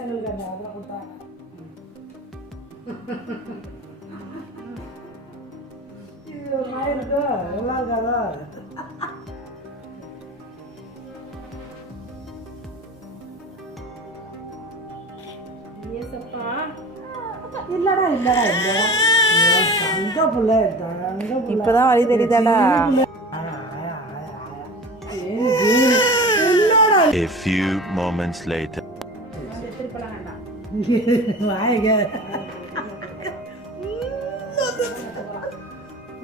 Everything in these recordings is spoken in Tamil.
எங்களுக்கு அந்த அதெல்லாம் கொடுத்தாங்க. இது மயனுக்கு நல்லா இருக்காதா? இல்லடா இல்லடா இல்லடா தங்க புள்ள தங்க புள்ள. இப்பதான் வழி தெரியுதாடா. A few moments later. வாங்க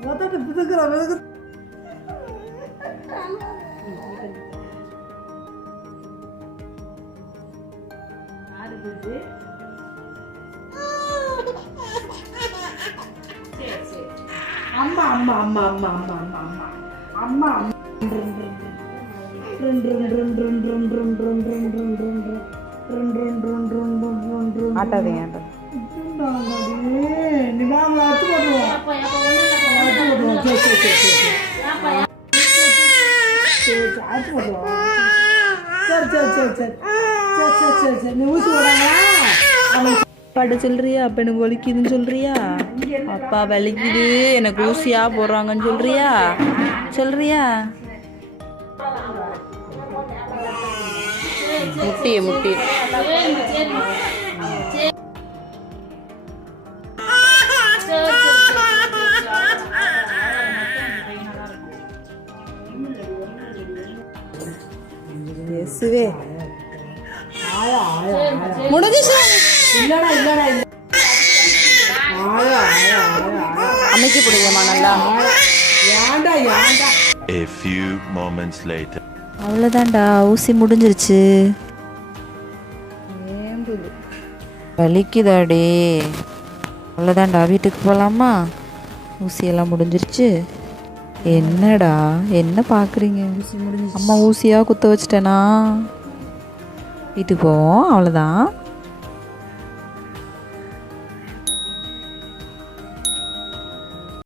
மொத்தட்டு பிதுக்குற பிதுக்கு. அம்மா அம்மா அம்மா அம்மா அம்மா அம்மா அம்மா அம்மா ஆட்டாதீங்க. பாட்டு சொல்றியா? அப்ப எனக்கு வலிக்குதுன்னு சொல்றியா? அப்பா வலிக்குது எனக்கு ஊசியா போடுறாங்கன்னு சொல்றியா? சொல்றியா? முட்டிய முட்டி முடிஞ்சிச்சு. இல்லடா இல்லடா இல்ல. அமைக்கி பிடிக்குமா நல்லா? ஏன்டா ஏன்டா. A few moments later. அவ்வளோதான்டா, ஊசி முடிஞ்சிருச்சு. வலிக்குதாடே? அவ்வளோதான்டா, வீட்டுக்கு போகலாமா? ஊசியெல்லாம் முடிஞ்சிருச்சு. என்னடா என்ன பார்க்குறீங்க? ஊசி முடிஞ்சிருச்சு. அம்மா ஊசியாக குத்த வச்சிட்டேனா? வீட்டுக்கு போவோம், அவ்வளோதான்.